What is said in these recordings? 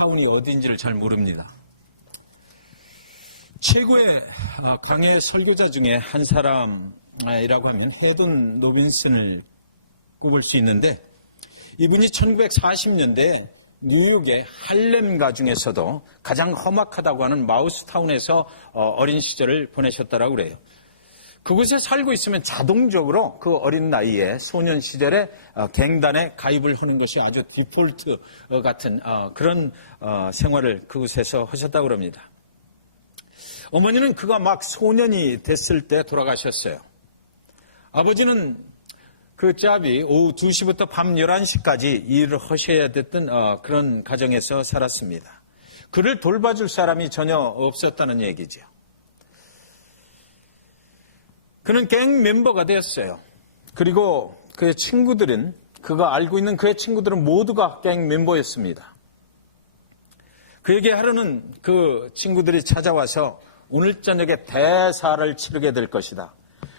타운이 어디인지를 잘 모릅니다. 최고의 광해 설교자 중에 한 사람이라고 하면 헤든 노빈슨을 꼽을 수 있는데, 이분이 1940년대 뉴욕의 할렘가 중에서도 가장 험악하다고 하는 마우스타운에서 어린 시절을 보내셨다고 그래요. 그곳에 살고 있으면 자동적으로 그 어린 나이에 소년 시절에 갱단에 가입을 하는 것이 아주 디폴트 같은 그런 생활을 그곳에서 하셨다고 합니다. 어머니는 그가 막 소년이 됐을 때 돌아가셨어요. 아버지는 그 짭이 오후 2시부터 밤 11시까지 일을 하셔야 됐던 그런 가정에서 살았습니다. 그를 돌봐줄 사람이 전혀 없었다는 얘기죠. 그는 갱 멤버가 되었어요. 그리고 그의 친구들은, 그가 알고 있는 그의 친구들은 모두가 갱 멤버였습니다. 그에게 하루는 그 친구들이 찾아와서 오늘 저녁에 대사를 치르게 될 것이다.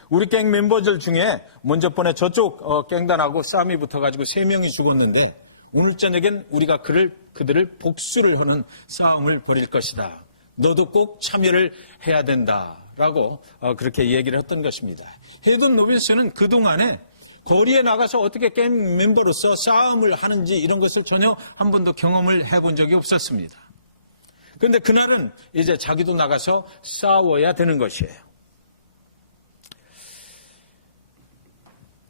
우리 갱 멤버들 중에 먼저 번에 저쪽 갱단하고 싸움이 붙어가지고 3명이 죽었는데 오늘 저녁엔 우리가 그들을 복수를 하는 싸움을 벌일 것이다. 너도 꼭 참여를 해야 된다. 라고 그렇게 얘기를 했던 것입니다. 헤든 노빈슨은 그동안에 거리에 나가서 어떻게 갱 멤버로서 싸움을 하는지 이런 것을 전혀 한 번도 경험을 해본 적이 없었습니다. 그런데 그날은 이제 자기도 나가서 싸워야 되는 것이에요.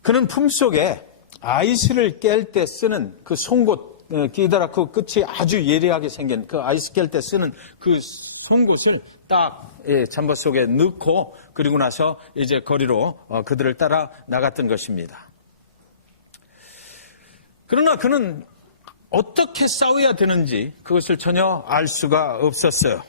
그는 품속에 아이스를 깰 때 쓰는 그 송곳, 기다랗고 끝이 아주 예리하게 생긴 그 아이스 깰 때 쓰는 그 송곳을 딱 잠바 속에 넣고 그리고 나서 이제 거리로 그들을 따라 나갔던 것입니다. 그러나 그는 어떻게 싸워야 되는지 그것을 전혀 알 수가 없었어요.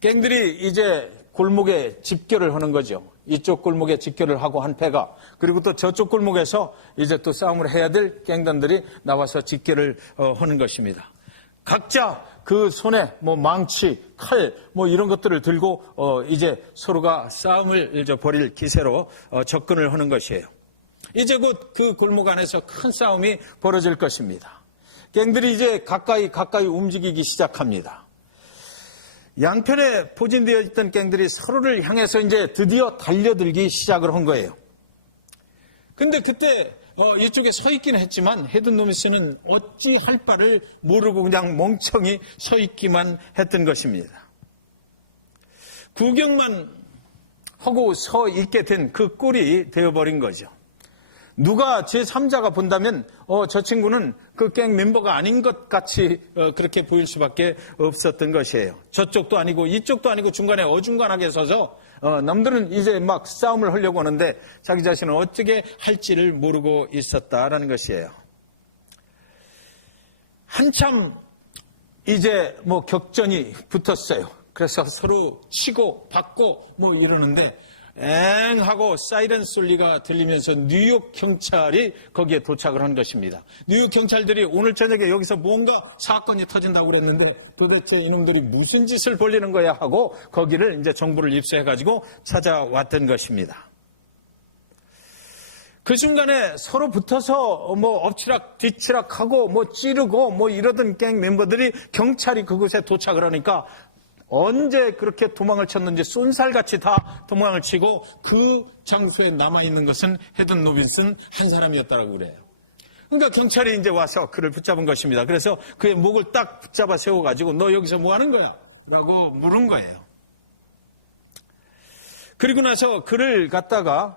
갱들이 이제 골목에 집결을 하는 거죠. 이쪽 골목에 집결을 하고 한 패가, 그리고 또 저쪽 골목에서 이제 또 싸움을 해야 될 갱단들이 나와서 집결을 하는 것입니다. 각자 그 손에 뭐 망치, 칼, 뭐 이런 것들을 들고 이제 서로가 싸움을 이제 벌일 기세로 접근을 하는 것이에요. 이제 곧 그 골목 안에서 큰 싸움이 벌어질 것입니다. 갱들이 이제 가까이 움직이기 시작합니다. 양편에 포진되어 있던 갱들이 서로를 향해서 이제 드디어 달려들기 시작을 한 거예요. 근데 그때 이쪽에 서 있기는 했지만 헤든 노빈슨은 어찌 할 바를 모르고 그냥 멍청이 서 있기만 했던 것입니다. 구경만 하고 서 있게 된 그 꼴이 되어버린 거죠. 누가 제3자가 본다면 저 친구는 그 갱 멤버가 아닌 것 같이 그렇게 보일 수밖에 없었던 것이에요. 저쪽도 아니고 이쪽도 아니고 중간에 어중간하게 서서 남들은 이제 막 싸움을 하려고 하는데 자기 자신은 어떻게 할지를 모르고 있었다라는 것이에요. 한참 이제 뭐 격전이 붙었어요. 그래서 서로 치고 받고 뭐 이러는데 엥 하고 사이렌 소리가 들리면서 뉴욕 경찰이 거기에 도착을 한 것입니다. 뉴욕 경찰들이 오늘 저녁에 여기서 뭔가 사건이 터진다고 그랬는데 도대체 이놈들이 무슨 짓을 벌리는 거야 하고 거기를 이제 정보를 입수해가지고 찾아왔던 것입니다. 그 순간에 서로 붙어서 뭐 엎치락 뒤치락 하고 뭐 찌르고 뭐 이러던 갱 멤버들이 경찰이 그곳에 도착을 하니까 언제 그렇게 도망을 쳤는지 쏜살같이 다 도망을 치고 그 장소에 남아있는 것은 헤든 노빈슨 한 사람이었다고 그래요. 그러니까 경찰이 이제 와서 그를 붙잡은 것입니다. 그래서 그의 목을 딱 붙잡아 세워가지고 너 여기서 뭐 하는 거야? 라고 물은 거예요. 그리고 나서 그를 갖다가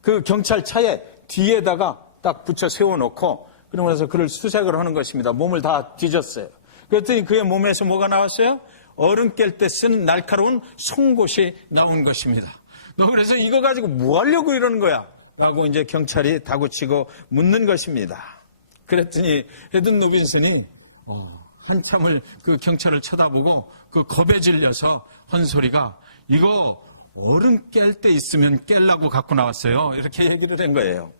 그 경찰차에 뒤에다가 딱 붙여 세워놓고 그러고 나서 그를 수색을 하는 것입니다. 몸을 다 뒤졌어요. 그랬더니 그의 몸에서 뭐가 나왔어요? 얼음 깰 때 쓰는 날카로운 송곳이 나온 것입니다. 너 그래서 이거 가지고 뭐 하려고 이러는 거야? 라고 이제 경찰이 다구치고 묻는 것입니다. 그랬더니 헤든 노빈슨이 한참을 그 경찰을 쳐다보고 그 겁에 질려서 한 소리가 이거 얼음 깰 때 있으면 깰라고 갖고 나왔어요. 이렇게 얘기를 한 거예요.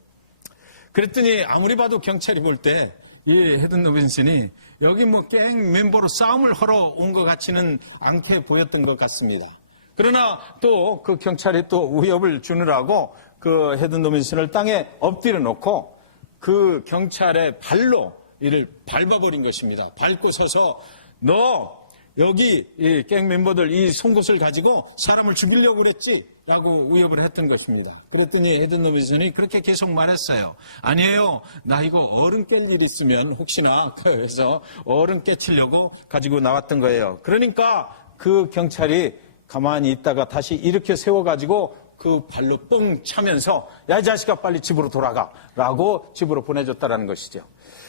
그랬더니 아무리 봐도 경찰이 볼 때 이 헤든 노빈슨이 여기 뭐 갱 멤버로 싸움을 하러 온 것 같지는 않게 보였던 것 같습니다. 그러나 또 그 경찰이 또 위협을 주느라고 그 헤든 노빈슨을 땅에 엎드려 놓고 그 경찰의 발로 이를 밟아버린 것입니다. 밟고 서서 너 여기 이 갱 멤버들 이 송곳을 가지고 사람을 죽이려고 그랬지? 라고 위협을 했던 것입니다. 그랬더니 헤든 로빈슨이 그렇게 계속 말했어요. 아니에요. 나 이거 어른 깰 일 있으면 혹시나 그래서 어른 깨치려고 가지고 나왔던 거예요. 그러니까 그 경찰이 가만히 있다가 다시 이렇게 세워가지고 그 발로 뻥 차면서 야, 이 자식아 빨리 집으로 돌아가 라고 집으로 보내줬다는 것이죠.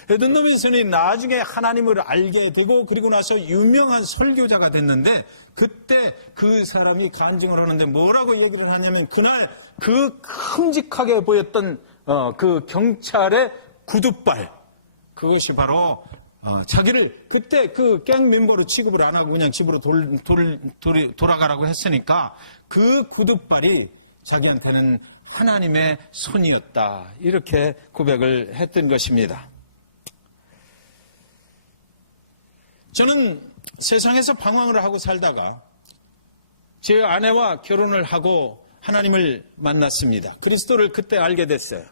헤든 로빈슨이 나중에 하나님을 알게 되고 그리고 나서 유명한 설교자가 됐는데 그때 그 사람이 간증을 하는데 뭐라고 얘기를 하냐면 그날 그 큼직하게 보였던 그 경찰의 구두발 그것이 바로 자기를 그때 그 갱 멤버로 취급을 안 하고 그냥 집으로 돌아가라고 했으니까 그 구두발이 자기한테는 하나님의 손이었다 이렇게 고백을 했던 것입니다. 저는 세상에서 방황을 하고 살다가 제 아내와 결혼을 하고 하나님을 만났습니다. 그리스도를 그때 알게 됐어요.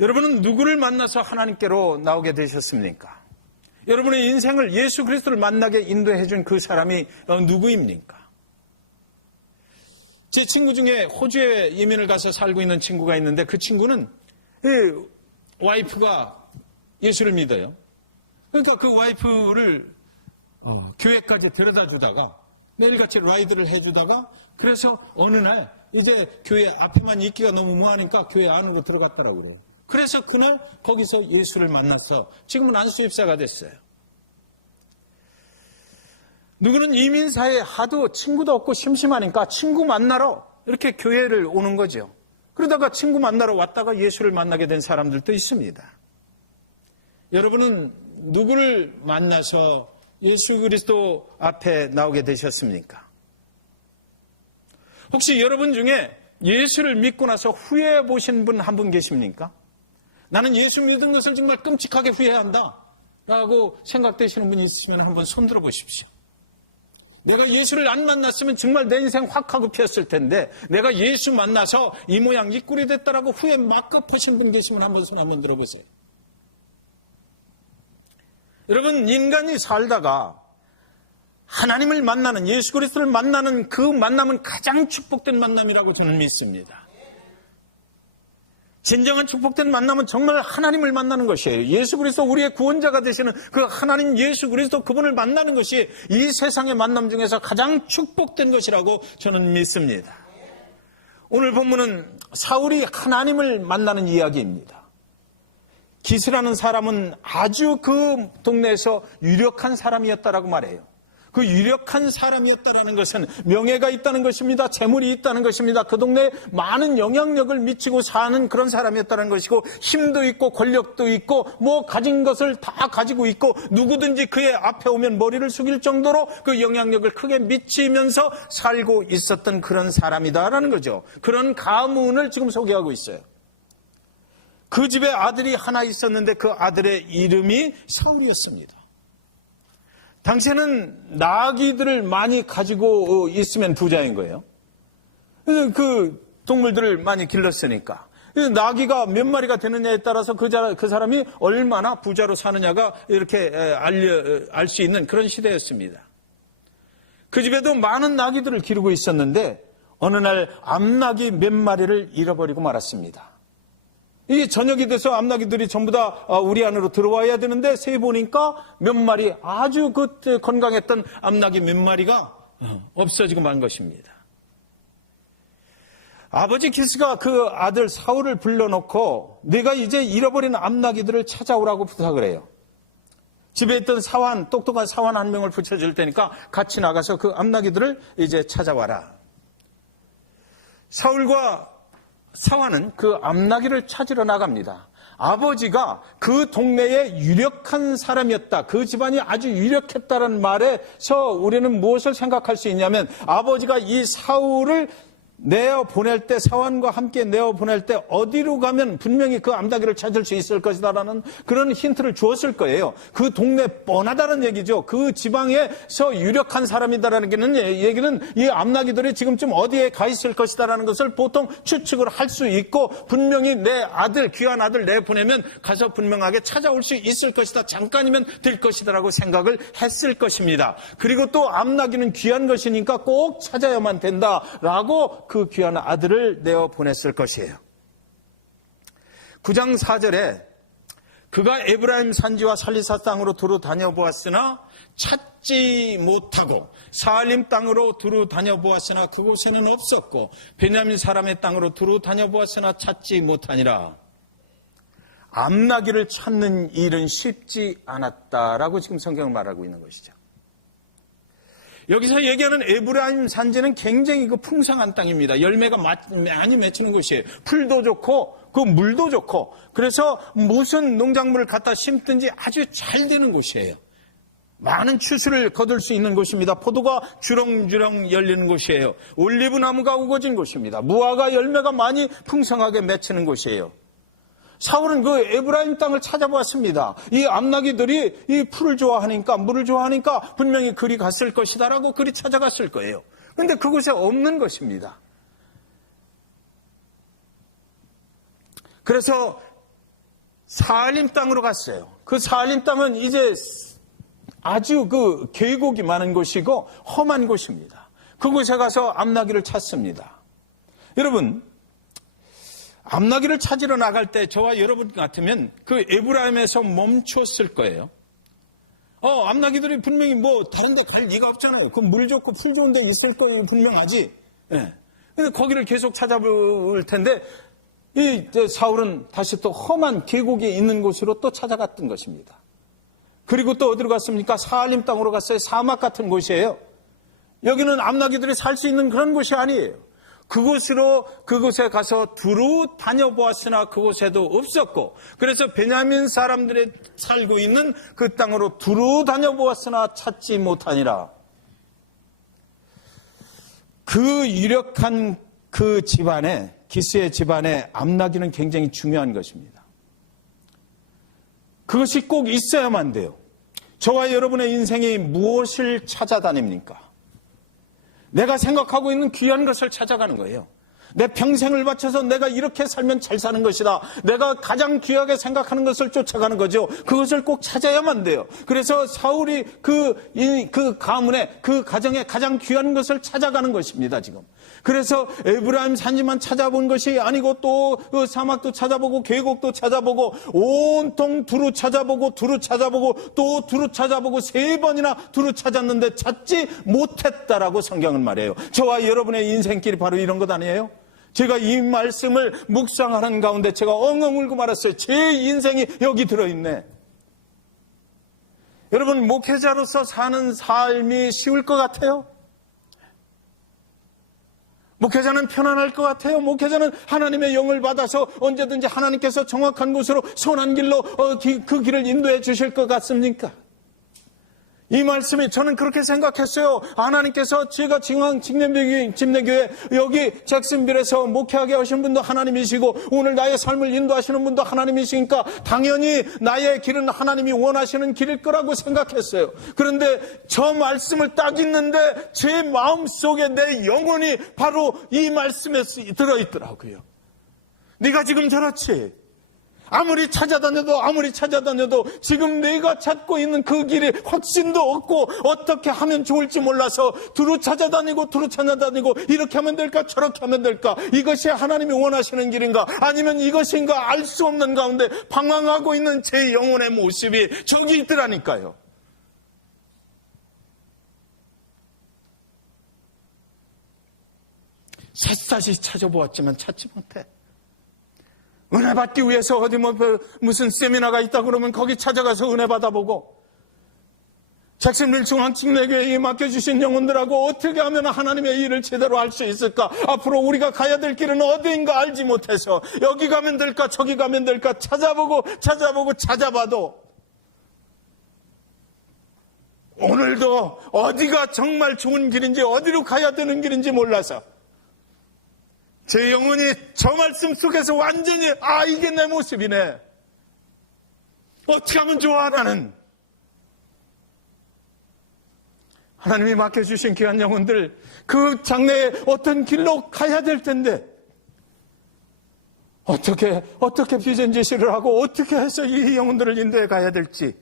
여러분은 누구를 만나서 하나님께로 나오게 되셨습니까? 여러분의 인생을 예수 그리스도를 만나게 인도해 준 그 사람이 누구입니까? 제 친구 중에 호주에 이민을 가서 살고 있는 친구가 있는데 그 친구는 와이프가 예수를 믿어요. 그러니까 그 와이프를 교회까지 데려다 주다가 매일같이 라이드를 해주다가 그래서 어느 날 이제 교회 앞에만 있기가 너무 뭐하니까 교회 안으로 들어갔다라고 그래요. 그래서 그날 거기서 예수를 만났어. 지금은 안수집사가 됐어요. 누구는 이민사에 하도 친구도 없고 심심하니까 친구 만나러 이렇게 교회를 오는 거죠. 그러다가 친구 만나러 왔다가 예수를 만나게 된 사람들도 있습니다. 여러분은 누구를 만나서 예수 그리스도 앞에 나오게 되셨습니까? 혹시 여러분 중에 예수를 믿고 나서 후회해 보신 분 한 분 계십니까? 나는 예수 믿은 것을 정말 끔찍하게 후회한다 라고 생각되시는 분이 있으시면 한번 손들어 보십시오. 내가 예수를 안 만났으면 정말 내 인생 확 하고 피었을 텐데 내가 예수 만나서 이 모양 이 꼴이 됐다라고 후회 막 급하신 분 계시면 한번 손 한번 들어보세요. 여러분, 인간이 살다가 하나님을 만나는 예수 그리스도를 만나는 그 만남은 가장 축복된 만남이라고 저는 믿습니다. 진정한 축복된 만남은 정말 하나님을 만나는 것이에요. 예수 그리스도 우리의 구원자가 되시는 그 하나님 예수 그리스도 그분을 만나는 것이 이 세상의 만남 중에서 가장 축복된 것이라고 저는 믿습니다. 오늘 본문은 사울이 하나님을 만나는 이야기입니다. 기스라는 사람은 아주 그 동네에서 유력한 사람이었다라고 말해요. 그 유력한 사람이었다라는 것은 명예가 있다는 것입니다. 재물이 있다는 것입니다. 그 동네에 많은 영향력을 미치고 사는 그런 사람이었다는 것이고 힘도 있고 권력도 있고 뭐 가진 것을 다 가지고 있고 누구든지 그의 앞에 오면 머리를 숙일 정도로 그 영향력을 크게 미치면서 살고 있었던 그런 사람이다라는 거죠. 그런 가문을 지금 소개하고 있어요. 그 집에 아들이 하나 있었는데 그 아들의 이름이 사울이었습니다. 당시에는 나귀들을 많이 가지고 있으면 부자인 거예요. 그래서 그 동물들을 많이 길렀으니까. 나귀가 몇 마리가 되느냐에 따라서 그 사람이 얼마나 부자로 사느냐가 이렇게 알 수 있는 그런 시대였습니다. 그 집에도 많은 나귀들을 기르고 있었는데 어느 날 암나귀 몇 마리를 잃어버리고 말았습니다. 이게 저녁이 돼서 암나귀들이 전부 다 우리 안으로 들어와야 되는데 세 보니까 몇 마리 아주 그때 건강했던 암나귀 몇 마리가 없어지고 만 것입니다. 아버지 기스가 그 아들 사울을 불러놓고 네가 이제 잃어버린 암나귀들을 찾아오라고 부탁을 해요. 집에 있던 사환, 똑똑한 사환 한 명을 붙여줄 테니까 같이 나가서 그 암나귀들을 이제 찾아와라. 사울과 사환은 그 암나귀를 찾으러 나갑니다. 아버지가 그 동네에 유력한 사람이었다. 그 집안이 아주 유력했다는 말에서 우리는 무엇을 생각할 수 있냐면 아버지가 이 사울을 내어 보낼 때, 사환과 함께 내어 보낼 때 어디로 가면 분명히 그 암나귀를 찾을 수 있을 것이다라는 그런 힌트를 주었을 거예요. 그 동네 뻔하다는 얘기죠. 그 지방에서 유력한 사람이다라는 얘기는 이 암나귀들이 지금쯤 어디에 가 있을 것이다라는 것을 보통 추측을 할 수 있고, 분명히 내 아들, 귀한 아들 내보내면 가서 분명하게 찾아올 수 있을 것이다. 잠깐이면 될 것이다라고 생각을 했을 것입니다. 그리고 또 암나귀는 귀한 것이니까 꼭 찾아야만 된다라고 그 귀한 아들을 내어 보냈을 것이에요. 9장 4절에 그가 에브라임 산지와 살리사 땅으로 두루 다녀보았으나 찾지 못하고, 사알림 땅으로 두루 다녀보았으나 그곳에는 없었고, 베냐민 사람의 땅으로 두루 다녀보았으나 찾지 못하니라. 암나귀를 찾는 일은 쉽지 않았다라고 지금 성경은 말하고 있는 것이죠. 여기서 얘기하는 에브라임 산지는 굉장히 그 풍성한 땅입니다. 열매가 많이 맺히는 곳이에요. 풀도 좋고 그 물도 좋고, 그래서 무슨 농작물을 갖다 심든지 아주 잘 되는 곳이에요. 많은 추수를 거둘 수 있는 곳입니다. 포도가 주렁주렁 열리는 곳이에요. 올리브 나무가 우거진 곳입니다. 무화과 열매가 많이 풍성하게 맺히는 곳이에요. 사울은 그 에브라임 땅을 찾아보았습니다. 이 암나귀들이 이 풀을 좋아하니까, 물을 좋아하니까 분명히 그리 갔을 것이다라고 그리 찾아갔을 거예요. 그런데 그곳에 없는 것입니다. 그래서 사알림 땅으로 갔어요. 그 사알림 땅은 이제 아주 그 계곡이 많은 곳이고 험한 곳입니다. 그곳에 가서 암나귀를 찾습니다. 여러분, 암나귀를 찾으러 나갈 때 저와 여러분 같으면 그 에브라임에서 멈췄을 거예요. 암나귀들이 분명히 뭐 다른 데 갈 리가 없잖아요. 그 물 좋고 풀 좋은 데 있을 거예요. 분명하지. 예. 근데 거기를 계속 찾아볼 텐데, 이 사울은 다시 또 험한 계곡에 있는 곳으로 또 찾아갔던 것입니다. 그리고 또 어디로 갔습니까? 사알림 땅으로 갔어요. 사막 같은 곳이에요. 여기는 암나귀들이 살 수 있는 그런 곳이 아니에요. 그곳에 가서 두루 다녀보았으나 그곳에도 없었고, 그래서 베냐민 사람들이 살고 있는 그 땅으로 두루 다녀보았으나 찾지 못하니라. 그 유력한 그 집안에, 기스의 집안에 암나귀는 굉장히 중요한 것입니다. 그것이 꼭 있어야만 돼요. 저와 여러분의 인생이 무엇을 찾아다닙니까? 내가 생각하고 있는 귀한 것을 찾아가는 거예요. 내 평생을 바쳐서 내가 이렇게 살면 잘 사는 것이다. 내가 가장 귀하게 생각하는 것을 쫓아가는 거죠. 그것을 꼭 찾아야만 돼요. 그래서 사울이 그 가문에, 그 가정에 가장 귀한 것을 찾아가는 것입니다, 지금. 그래서 에브라임 산지만 찾아본 것이 아니고 또 그 사막도 찾아보고 계곡도 찾아보고 온통 두루 찾아보고 또 두루 찾아보고 3번이나 두루 찾았는데 찾지 못했다라고 성경은 말해요. 저와 여러분의 인생길이 바로 이런 것 아니에요? 제가 이 말씀을 묵상하는 가운데 제가 엉엉 울고 말았어요. 제 인생이 여기 들어있네. 여러분, 목회자로서 사는 삶이 쉬울 것 같아요? 목회자는 편안할 것 같아요? 목회자는 하나님의 영을 받아서 언제든지 하나님께서 정확한 곳으로 선한 길로 그 길을 인도해 주실 것 같습니까? 이 말씀이 저는 그렇게 생각했어요. 하나님께서 제가 집내교회 여기 잭슨빌에서 목회하게 하신 분도 하나님이시고 오늘 나의 삶을 인도하시는 분도 하나님이시니까 당연히 나의 길은 하나님이 원하시는 길일 거라고 생각했어요. 그런데 저 말씀을 딱 읽는데 제 마음속에 내 영혼이 바로 이 말씀에 들어있더라고요. 네가 지금 저렇지? 아무리 찾아다녀도 지금 내가 찾고 있는 그 길이 확신도 없고 어떻게 하면 좋을지 몰라서 두루 찾아다니고 이렇게 하면 될까 저렇게 하면 될까, 이것이 하나님이 원하시는 길인가 아니면 이것인가 알 수 없는 가운데 방황하고 있는 제 영혼의 모습이 저기 있더라니까요. 샅샅이 찾아보았지만 찾지 못해. 은혜 받기 위해서 어디 무슨 세미나가 있다 그러면 거기 찾아가서 은혜 받아보고, 잭슨빌 중앙집내교회에 맡겨주신 영혼들하고 어떻게 하면 하나님의 일을 제대로 할 수 있을까? 앞으로 우리가 가야 될 길은 어디인가 알지 못해서 여기 가면 될까 저기 가면 될까 찾아봐도 오늘도 어디가 정말 좋은 길인지 어디로 가야 되는 길인지 몰라서 제 영혼이 저 말씀 속에서 완전히 이게 내 모습이네. 어떻게 하면 좋아 나는. 하나님이 맡겨주신 귀한 영혼들, 그 장래에 어떤 길로 가야 될 텐데 어떻게 비전 제시를 하고 어떻게 해서 이 영혼들을 인도해 가야 될지,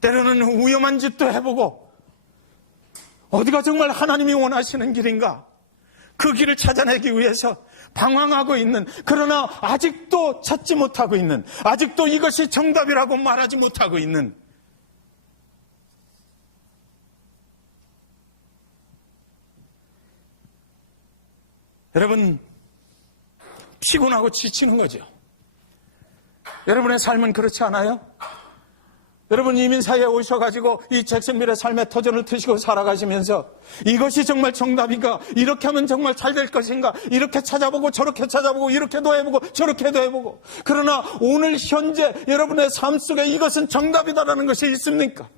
때로는 위험한 짓도 해보고 어디가 정말 하나님이 원하시는 길인가, 그 길을 찾아내기 위해서 방황하고 있는, 그러나 아직도 찾지 못하고 있는, 아직도 이것이 정답이라고 말하지 못하고 있는, 여러분, 피곤하고 지치는 거죠. 여러분의 삶은 그렇지 않아요? 여러분, 이민사회에 오셔가지고 이 잭슨빌의 삶의 터전을 트시고 살아가시면서 이것이 정말 정답인가? 이렇게 하면 정말 잘 될 것인가? 이렇게 찾아보고 저렇게 찾아보고 이렇게도 해보고 저렇게도 해보고, 그러나 오늘 현재 여러분의 삶 속에 이것은 정답이다라는 것이 있습니까?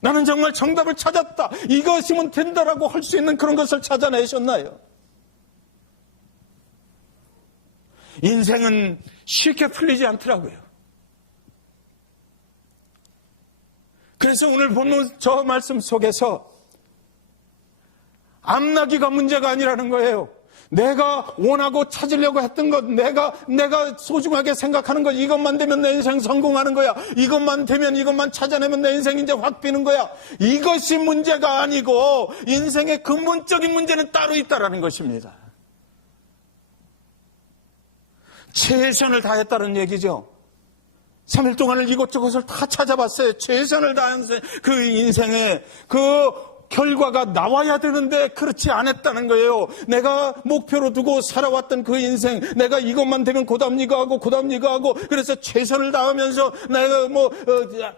나는 정말 정답을 찾았다, 이것이면 된다라고 할 수 있는 그런 것을 찾아내셨나요? 인생은 쉽게 풀리지 않더라고요. 그래서 오늘 본문 저 말씀 속에서 암나기가 문제가 아니라는 거예요. 내가 원하고 찾으려고 했던 것, 내가 소중하게 생각하는 것, 이것만 되면 내 인생 성공하는 거야, 이것만 되면, 이것만 찾아내면 내 인생 이제 확 비는 거야, 이것이 문제가 아니고 인생의 근본적인 문제는 따로 있다라는 것입니다. 최선을 다했다는 얘기죠. 3일 동안을 이곳저곳을 다 찾아봤어요. 최선을 다하면서 그 인생에 그 결과가 나와야 되는데 그렇지 않았다는 거예요. 내가 목표로 두고 살아왔던 그 인생, 내가 이것만 되면 그다음 이거 하고 그다음 이거 하고, 그래서 최선을 다하면서 내가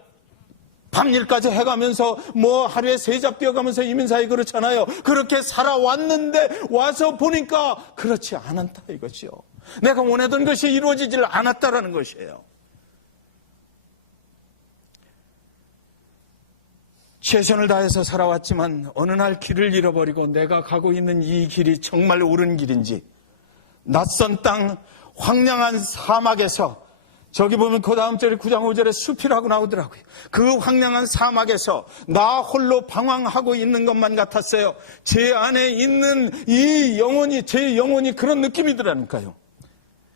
밤일까지 해가면서 하루에 3잡 뛰어가면서 이민사회 그렇잖아요. 그렇게 살아왔는데 와서 보니까 그렇지 않았다 이것이요. 내가 원하던 것이 이루어지질 않았다라는 것이에요. 최선을 다해서 살아왔지만 어느 날 길을 잃어버리고 내가 가고 있는 이 길이 정말 옳은 길인지, 낯선 땅 황량한 사막에서, 저기 보면 그 다음 절에 9장 5절에 숲이라고 나오더라고요. 그 황량한 사막에서 나 홀로 방황하고 있는 것만 같았어요. 제 안에 있는 이 영혼이, 제 영혼이 그런 느낌이더라니까요.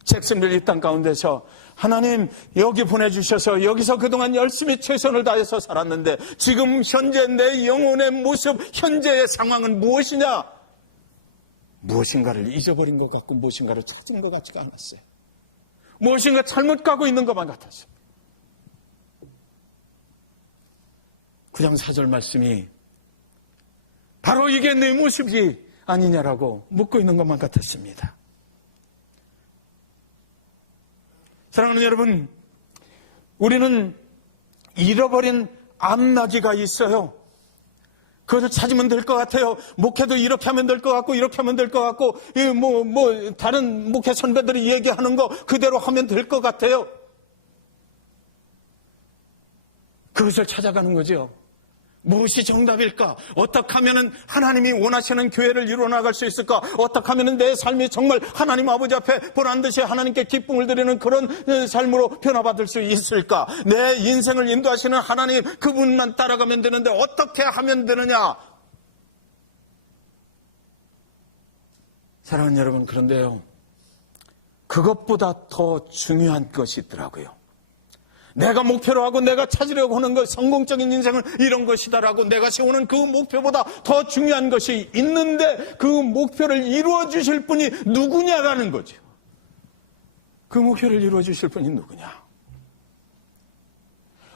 잭슨빌 이 땅 가운데서 하나님 여기 보내주셔서 여기서 그동안 열심히 최선을 다해서 살았는데 지금 현재 내 영혼의 모습, 현재의 상황은 무엇이냐? 무엇인가를 잊어버린 것 같고 무엇인가를 찾은 것 같지가 않았어요. 무엇인가 잘못 가고 있는 것만 같았어요. 9장 4절 말씀이 바로 이게 내 모습이 아니냐라고 묻고 있는 것만 같았습니다. 사랑하는 여러분, 우리는 잃어버린 암나기가 있어요. 그것을 찾으면 될 것 같아요. 목회도 이렇게 하면 될 것 같고 이렇게 하면 될 것 같고 다른 목회 선배들이 얘기하는 거 그대로 하면 될 것 같아요. 그것을 찾아가는 거죠. 무엇이 정답일까? 어떻게 하면 하나님이 원하시는 교회를 이루어나갈 수 있을까? 어떻게 하면 내 삶이 정말 하나님 아버지 앞에 보란듯이 하나님께 기쁨을 드리는 그런 삶으로 변화받을 수 있을까? 내 인생을 인도하시는 하나님, 그분만 따라가면 되는데 어떻게 하면 되느냐? 사랑하는 여러분, 그런데요, 그것보다 더 중요한 것이 있더라고요. 내가 목표로 하고 내가 찾으려고 하는 것, 성공적인 인생은 이런 것이다라고 내가 세우는 그 목표보다 더 중요한 것이 있는데 그 목표를 이루어 주실 분이 누구냐라는 거죠. 그 목표를 이루어 주실 분이 누구냐?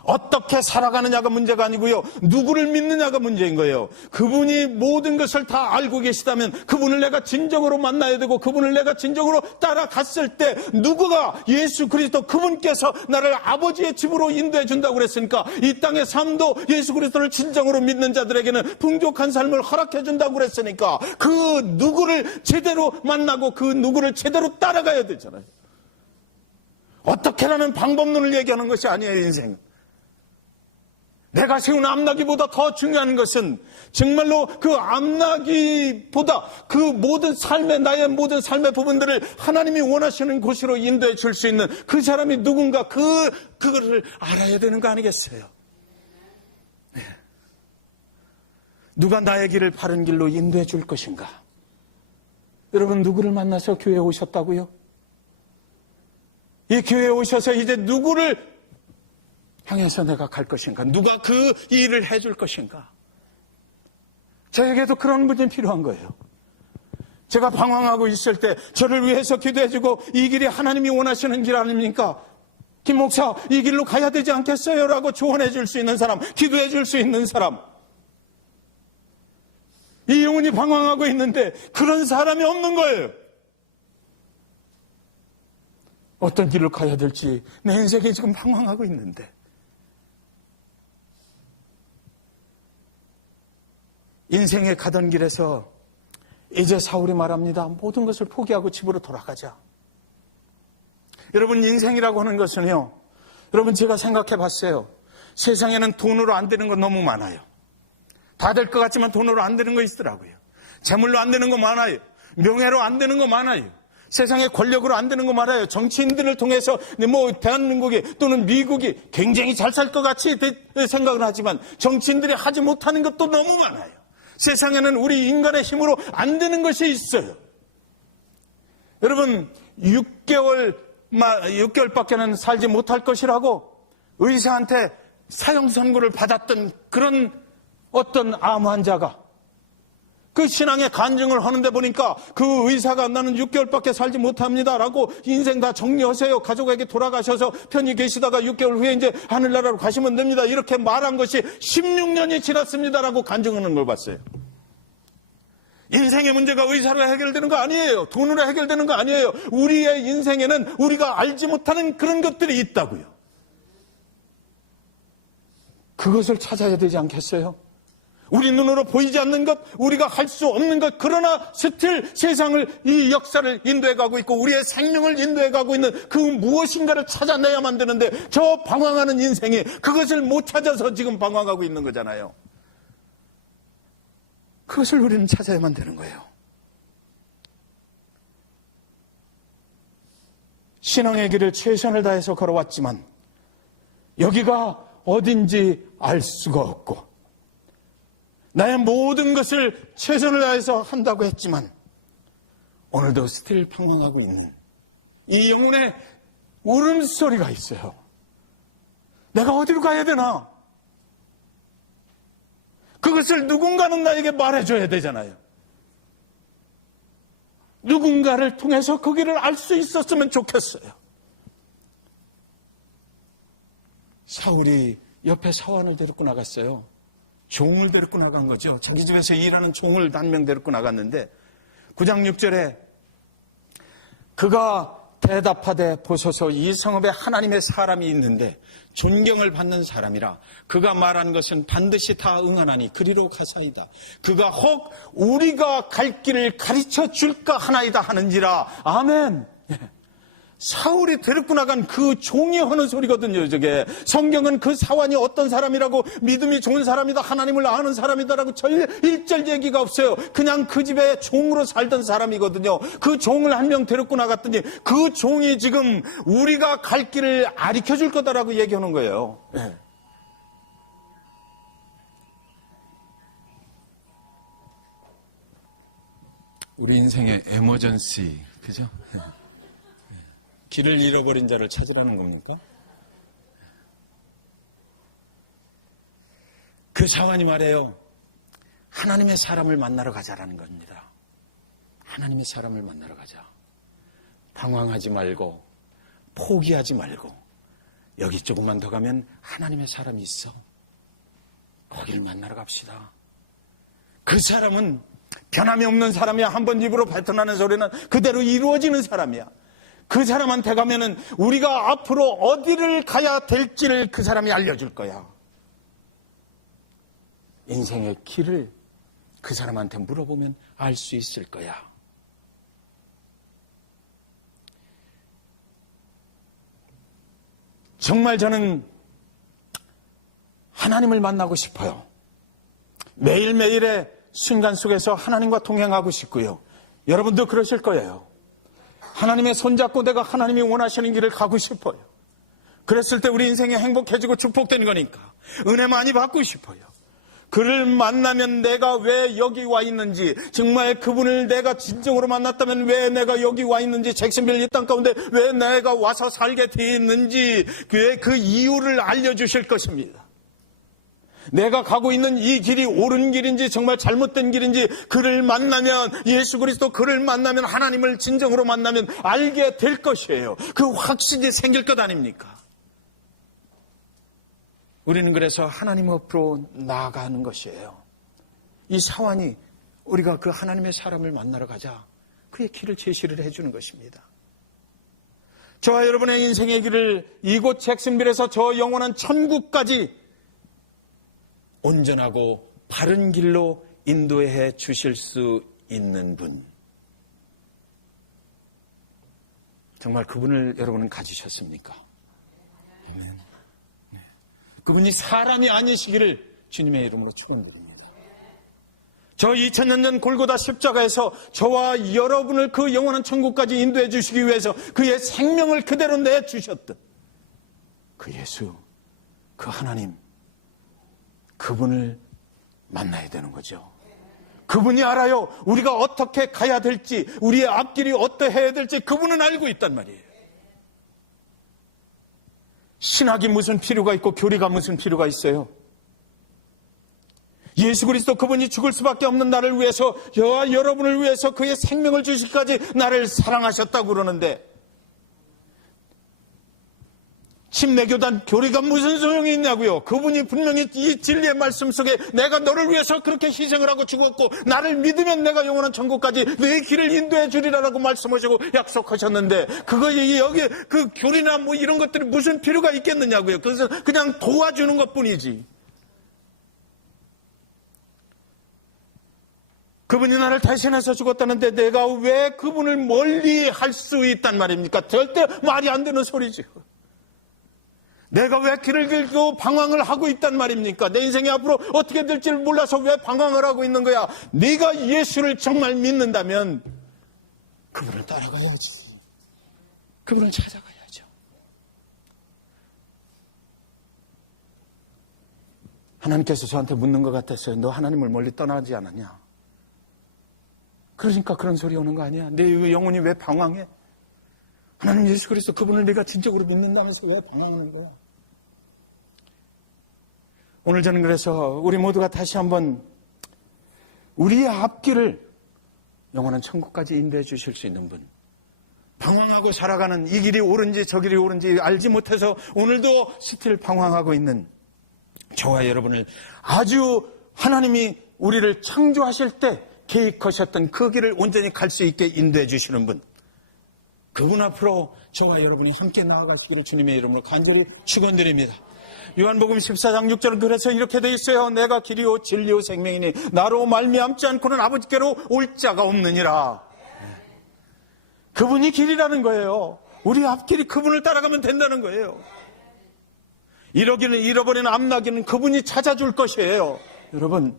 어떻게 살아가느냐가 문제가 아니고요, 누구를 믿느냐가 문제인 거예요. 그분이 모든 것을 다 알고 계시다면 그분을 내가 진정으로 만나야 되고 그분을 내가 진정으로 따라갔을 때 누구가, 예수 그리스도 그분께서 나를 아버지의 집으로 인도해 준다고 그랬으니까 이 땅의 삶도 예수 그리스도를 진정으로 믿는 자들에게는 풍족한 삶을 허락해 준다고 그랬으니까 그 누구를 제대로 만나고 그 누구를 제대로 따라가야 되잖아요. 어떻게라는 방법론을 얘기하는 것이 아니에요, 인생은. 내가 세운 앞나기보다 더 중요한 것은 정말로 그 앞나기보다 그 모든 나의 모든 삶의 부분들을 하나님이 원하시는 곳으로 인도해 줄 수 있는 그 사람이 누군가 그거를 알아야 되는 거 아니겠어요? 네. 누가 나의 길을 바른 길로 인도해 줄 것인가? 여러분, 누구를 만나서 교회에 오셨다고요? 이 교회에 오셔서 이제 누구를 향해서 내가 갈 것인가? 누가 그 일을 해줄 것인가? 저에게도 그런 분이 필요한 거예요. 제가 방황하고 있을 때 저를 위해서 기도해주고 이 길이 하나님이 원하시는 길 아닙니까? 김 목사, 이 길로 가야 되지 않겠어요? 라고 조언해 줄 수 있는 사람, 기도해 줄 수 있는 사람. 이 영혼이 방황하고 있는데 그런 사람이 없는 거예요. 어떤 길로 가야 될지 내 인생에 지금 방황하고 있는데, 인생에 가던 길에서 이제 사울이 말합니다. 모든 것을 포기하고 집으로 돌아가자. 여러분, 인생이라고 하는 것은요, 여러분, 제가 생각해 봤어요. 세상에는 돈으로 안 되는 건 너무 많아요. 다 될 것 같지만 돈으로 안 되는 거 있더라고요. 재물로 안 되는 거 많아요. 명예로 안 되는 거 많아요. 세상의 권력으로 안 되는 거 많아요. 정치인들을 통해서 대한민국이 또는 미국이 굉장히 잘 살 것 같이 생각을 하지만 정치인들이 하지 못하는 것도 너무 많아요. 세상에는 우리 인간의 힘으로 안 되는 것이 있어요. 여러분, 6개월밖에는 살지 못할 것이라고 의사한테 사형 선고를 받았던 그런 어떤 암 환자가 그 신앙의 간증을 하는데 보니까 그 의사가 나는 6개월밖에 살지 못합니다라고 인생 다 정리하세요. 가족에게 돌아가셔서 편히 계시다가 6개월 후에 이제 하늘나라로 가시면 됩니다. 이렇게 말한 것이 16년이 지났습니다라고 간증하는 걸 봤어요. 인생의 문제가 의사로 해결되는 거 아니에요. 돈으로 해결되는 거 아니에요. 우리의 인생에는 우리가 알지 못하는 그런 것들이 있다고요. 그것을 찾아야 되지 않겠어요? 우리 눈으로 보이지 않는 것, 우리가 할 수 없는 것, 그러나 스틸 세상을, 이 역사를 인도해 가고 있고 우리의 생명을 인도해 가고 있는 그 무엇인가를 찾아내야만 되는데 저 방황하는 인생이 그것을 못 찾아서 지금 방황하고 있는 거잖아요. 그것을 우리는 찾아야만 되는 거예요. 신앙의 길을 최선을 다해서 걸어왔지만 여기가 어딘지 알 수가 없고 나의 모든 것을 최선을 다해서 한다고 했지만 오늘도 스틸 방황하고 있는 이 영혼의 울음소리가 있어요. 내가 어디로 가야 되나? 그것을 누군가는 나에게 말해줘야 되잖아요. 누군가를 통해서 그 길을 알 수 있었으면 좋겠어요. 사울이 옆에 사환을 데리고 나갔어요. 종을 데리고 나간 거죠. 자기 집에서 일하는 종을 한 명 데리고 나갔는데 9장 6절에 그가 대답하되 보소서 이 성읍에 하나님의 사람이 있는데 존경을 받는 사람이라 그가 말한 것은 반드시 다 응하나니 그리로 가사이다. 그가 혹 우리가 갈 길을 가르쳐 줄까 하나이다 하는지라. 아멘. 사울이 데리고 나간 그 종이 하는 소리거든요. 저게 성경은 그 사환이 어떤 사람이라고 믿음이 좋은 사람이다, 하나님을 아는 사람이다라고 일절 얘기가 없어요. 그냥 그 집에 종으로 살던 사람이거든요. 그 종을 한 명 데리고 나갔더니 그 종이 지금 우리가 갈 길을 가르쳐줄 거다라고 얘기하는 거예요. 네. 우리 인생의 에머전시, 그죠? 길을 잃어버린 자를 찾으라는 겁니까? 그 사환이 말해요. 하나님의 사람을 만나러 가자라는 겁니다. 하나님의 사람을 만나러 가자. 방황하지 말고 포기하지 말고 여기 조금만 더 가면 하나님의 사람이 있어. 거기를 만나러 갑시다. 그 사람은 변함이 없는 사람이야. 한번 입으로 뱉어나는 소리는 그대로 이루어지는 사람이야. 그 사람한테 가면은 우리가 앞으로 어디를 가야 될지를 그 사람이 알려줄 거야. 인생의 길을 그 사람한테 물어보면 알 수 있을 거야. 정말 저는 하나님을 만나고 싶어요. 매일매일의 순간 속에서 하나님과 동행하고 싶고요. 여러분도 그러실 거예요. 하나님의 손잡고 내가 하나님이 원하시는 길을 가고 싶어요. 그랬을 때 우리 인생이 행복해지고 축복되는 거니까 은혜 많이 받고 싶어요. 그를 만나면 내가 왜 여기 와 있는지, 정말 그분을 내가 진정으로 만났다면 왜 내가 여기 와 있는지, 잭슨빌 이 땅 가운데 왜 내가 와서 살게 되어 있는지 그 이유를 알려주실 것입니다. 내가 가고 있는 이 길이 옳은 길인지 정말 잘못된 길인지 그를 만나면, 예수 그리스도 그를 만나면, 하나님을 진정으로 만나면 알게 될 것이에요. 그 확신이 생길 것 아닙니까? 우리는 그래서 하나님 앞으로 나아가는 것이에요. 이 사환이 우리가 그 하나님의 사람을 만나러 가자, 그의 길을 제시를 해주는 것입니다. 저와 여러분의 인생의 길을 이곳 잭슨빌에서 저 영원한 천국까지 온전하고 바른 길로 인도해 주실 수 있는 분, 정말 그분을 여러분은 가지셨습니까? 아멘. 네. 그분이 사람이 아니시기를 주님의 이름으로 축원드립니다. 저 2000년 전 골고다 십자가에서 저와 여러분을 그 영원한 천국까지 인도해 주시기 위해서 그의 생명을 그대로 내주셨던 그 예수, 그 하나님, 그분을 만나야 되는 거죠. 그분이 알아요. 우리가 어떻게 가야 될지, 우리의 앞길이 어떠해야 될지 그분은 알고 있단 말이에요. 신학이 무슨 필요가 있고 교리가 무슨 필요가 있어요? 예수 그리스도 그분이 죽을 수밖에 없는 나를 위해서, 저와 여러분을 위해서 그의 생명을 주시기까지 나를 사랑하셨다고 그러는데, 침례교단 교리가 무슨 소용이 있냐고요. 그분이 분명히 이 진리의 말씀 속에 내가 너를 위해서 그렇게 희생을 하고 죽었고 나를 믿으면 내가 영원한 천국까지 내 길을 인도해 주리라라고 말씀하시고 약속하셨는데, 그거 여기 그 교리나 뭐 이런 것들이 무슨 필요가 있겠느냐고요. 그래서 그냥 도와주는 것뿐이지. 그분이 나를 대신해서 죽었다는데 내가 왜 그분을 멀리 할 수 있단 말입니까? 절대 말이 안 되는 소리죠. 내가 왜 길을 길고 방황을 하고 있단 말입니까? 내 인생이 앞으로 어떻게 될지를 몰라서 왜 방황을 하고 있는 거야? 네가 예수를 정말 믿는다면 그분을 따라가야지. 그분을 찾아가야죠. 하나님께서 저한테 묻는 것 같았어요. 너 하나님을 멀리 떠나지 않았냐? 그러니까 그런 소리 오는 거 아니야? 내 영혼이 왜 방황해? 하나님 예수 그리스도 그분을 내가 진정으로 믿는다면서 왜 방황하는 거야? 오늘 저는 그래서 우리 모두가 다시 한번 우리의 앞길을 영원한 천국까지 인도해 주실 수 있는 분, 방황하고 살아가는 이 길이 옳은지 저 길이 옳은지 알지 못해서 오늘도 스틸 방황하고 있는 저와 여러분을 아주 하나님이 우리를 창조하실 때 계획하셨던 그 길을 온전히 갈 수 있게 인도해 주시는 분, 그분 앞으로 저와 여러분이 함께 나아가시기를 주님의 이름으로 간절히 축원드립니다. 요한복음 14장 6절은 그래서 이렇게 돼 있어요. 내가 길이요 진리요 생명이니 나로 말미암지 않고는 아버지께로 올 자가 없느니라. 그분이 길이라는 거예요. 우리 앞길이 그분을 따라가면 된다는 거예요. 이러기는 잃어버린 앞나기는 그분이 찾아줄 것이에요. 여러분,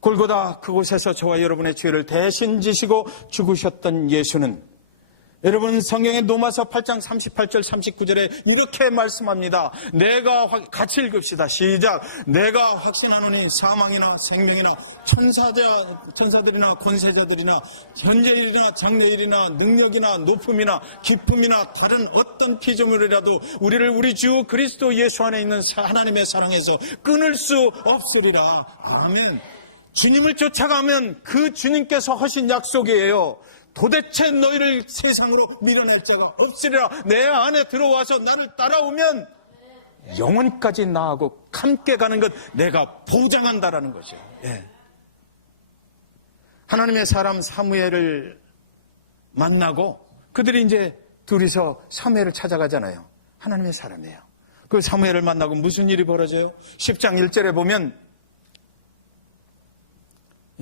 골고다 그곳에서 저와 여러분의 죄를 대신 지시고 죽으셨던 예수는, 여러분 성경의 로마서 8장 38절 39절에 이렇게 말씀합니다. 내가 같이 읽읍시다. 시작. 내가 확신하노니 사망이나 생명이나 천사들이나 권세자들이나 현재일이나 장래일이나 능력이나 높음이나 기쁨이나 다른 어떤 피조물이라도 우리를 우리 주 그리스도 예수 안에 있는 하나님의 사랑에서 끊을 수 없으리라. 아멘. 주님을 쫓아가면 그 주님께서 하신 약속이에요. 도대체 너희를 세상으로 밀어낼 자가 없으리라. 내 안에 들어와서 나를 따라오면 영원까지 나하고 함께 가는 것 내가 보장한다라는 거죠. 예. 하나님의 사람 사무엘을 만나고 그들이 이제 둘이서 사무엘을 찾아가잖아요. 하나님의 사람이에요. 그 사무엘을 만나고 무슨 일이 벌어져요? 10장 1절에 보면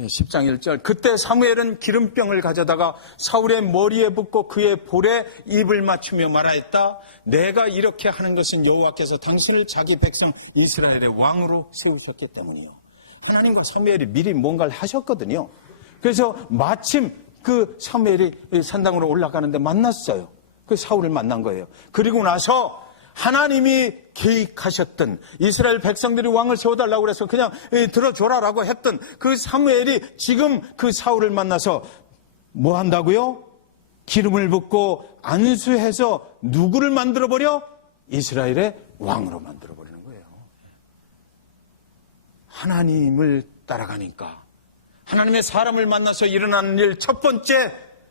10장 1절. 그때 사무엘은 기름병을 가져다가 사울의 머리에 붓고 그의 볼에 입을 맞추며 말하였다. 내가 이렇게 하는 것은 여호와께서 당신을 자기 백성 이스라엘의 왕으로 세우셨기 때문이요. 하나님과 사무엘이 미리 뭔가를 하셨거든요. 그래서 마침 그 사무엘이 산당으로 올라가는데 만났어요. 그 사울을 만난 거예요. 그리고 나서 하나님이 계획하셨던 이스라엘 백성들이 왕을 세워달라고 그래서 그냥 들어줘라라고 했던 그 사무엘이 지금 그 사울을 만나서 뭐 한다고요? 기름을 붓고 안수해서 누구를 만들어버려? 이스라엘의 왕으로 만들어버리는 거예요. 하나님을 따라가니까 하나님의 사람을 만나서 일어나는 일 첫 번째,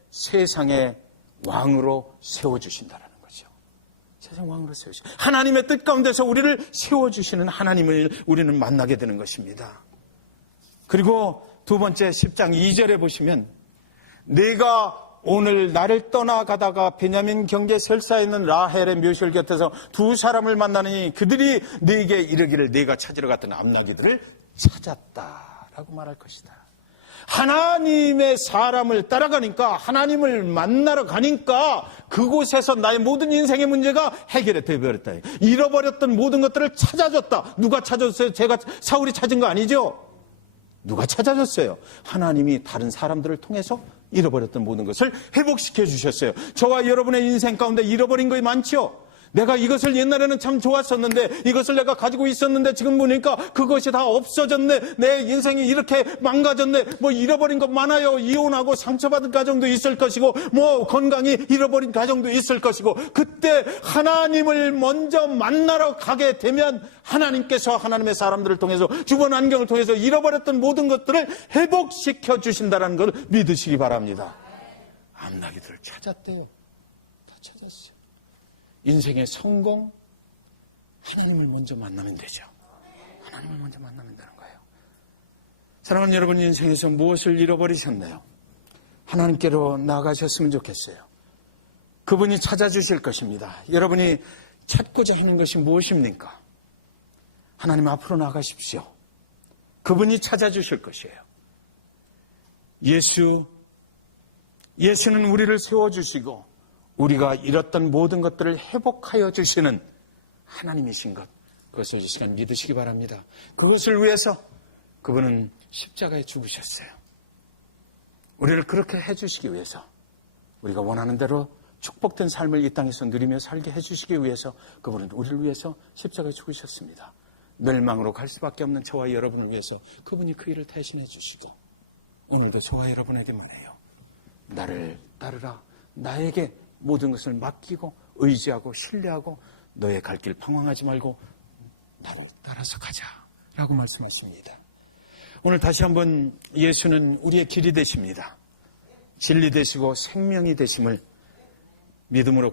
세상의 왕으로 세워주신다라는 거죠. 세상 왕으로 세우시고 하나님의 뜻 가운데서 우리를 세워주시는 하나님을 우리는 만나게 되는 것입니다. 그리고 두 번째 10장 2절에 보시면 네가 오늘 나를 떠나가다가 베냐민 경계 설사에 있는 라헬의 묘실 곁에서 두 사람을 만나니 그들이 네게 이르기를 네가 찾으러 갔던 암나귀들을 찾았다라고 말할 것이다. 하나님의 사람을 따라가니까 하나님을 만나러 가니까 그곳에서 나의 모든 인생의 문제가 해결이 되어버렸다. 잃어버렸던 모든 것들을 찾아줬다. 누가 찾았어요? 사울이 찾은 거 아니죠? 누가 찾아줬어요? 하나님이 다른 사람들을 통해서 잃어버렸던 모든 것을 회복시켜 주셨어요. 저와 여러분의 인생 가운데 잃어버린 것이 많죠? 내가 이것을 옛날에는 참 좋았었는데 이것을 내가 가지고 있었는데 지금 보니까 그것이 다 없어졌네. 내 인생이 이렇게 망가졌네. 뭐 잃어버린 것 많아요. 이혼하고 상처받은 가정도 있을 것이고 뭐 건강이 잃어버린 가정도 있을 것이고 그때 하나님을 먼저 만나러 가게 되면 하나님께서 하나님의 사람들을 통해서 주변 환경을 통해서 잃어버렸던 모든 것들을 회복시켜 주신다는 걸 믿으시기 바랍니다. 암나귀들을 찾았대요. 다 찾았어요. 인생의 성공, 하나님을 먼저 만나면 되죠. 하나님을 먼저 만나면 되는 거예요. 사랑하는 여러분, 인생에서 무엇을 잃어버리셨나요? 하나님께로 나아가셨으면 좋겠어요. 그분이 찾아주실 것입니다. 여러분이 찾고자 하는 것이 무엇입니까? 하나님 앞으로 나가십시오. 그분이 찾아주실 것이에요. 예수는 우리를 세워주시고 우리가 잃었던 모든 것들을 회복하여 주시는 하나님이신 것, 그것을 이 시간 믿으시기 바랍니다. 그것을 위해서 그분은 십자가에 죽으셨어요. 우리를 그렇게 해주시기 위해서, 우리가 원하는 대로 축복된 삶을 이 땅에서 누리며 살게 해주시기 위해서 그분은 우리를 위해서 십자가에 죽으셨습니다. 멸망으로 갈 수밖에 없는 저와 여러분을 위해서 그분이 그 일을 대신해 주시고 오늘도 저와 여러분에게만 해요. 나를 따르라. 나에게 모든 것을 맡기고 의지하고 신뢰하고 너의 갈 길 방황하지 말고 나를 따라서 가자라고 말씀하십니다. 오늘 다시 한번 예수는 우리의 길이 되십니다. 진리 되시고 생명이 되심을 믿음으로